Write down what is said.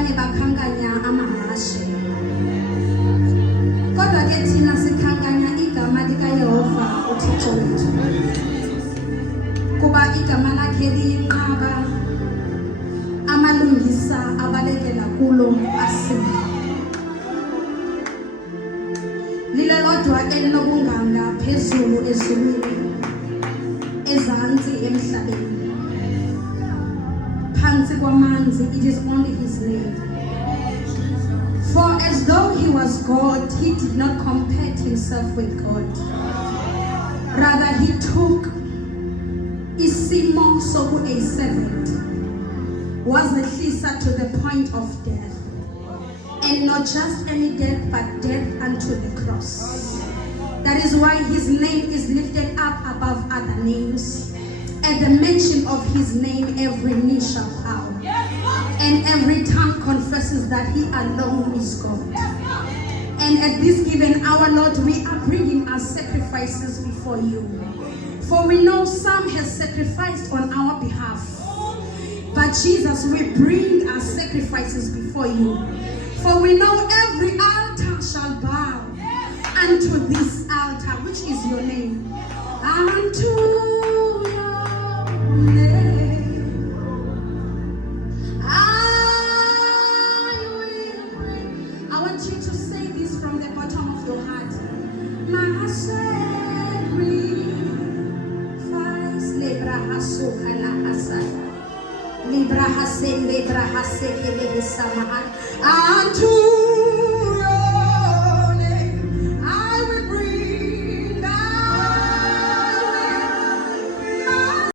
abanye bakhankanya amahashe. Kodwa ke thina sikhankanya igama likaYehova uThixo wethu. Kuba igama lakhe liyinqaba, amalungisa abalekela kulo asinda. Lilelodwa elinobunganga phezulu ezulwini, ezantsi emhlabeni. Phansi kwamanzi, it is only his name. For as though he was God, he did not compare himself with God. Rather, he took isimo sobu a servant, was nehlisa to the point of death. And not just any death, but death unto the cross. That is why his name is lifted up above other names. At the mention of his name, every knee shall bow. And every tongue confesses that he alone is God. And at this given hour, Lord, we are bringing our sacrifices before you. For we know some has sacrificed on our behalf. But Jesus, we bring our sacrifices before you. For we know every altar shall bow unto this altar, which is your name. Unto your name I will pray. I want you to say this from the bottom of your heart. My sacrifice, lebra hasuka la hasaya. Libra hase lebra hase kele samahat unto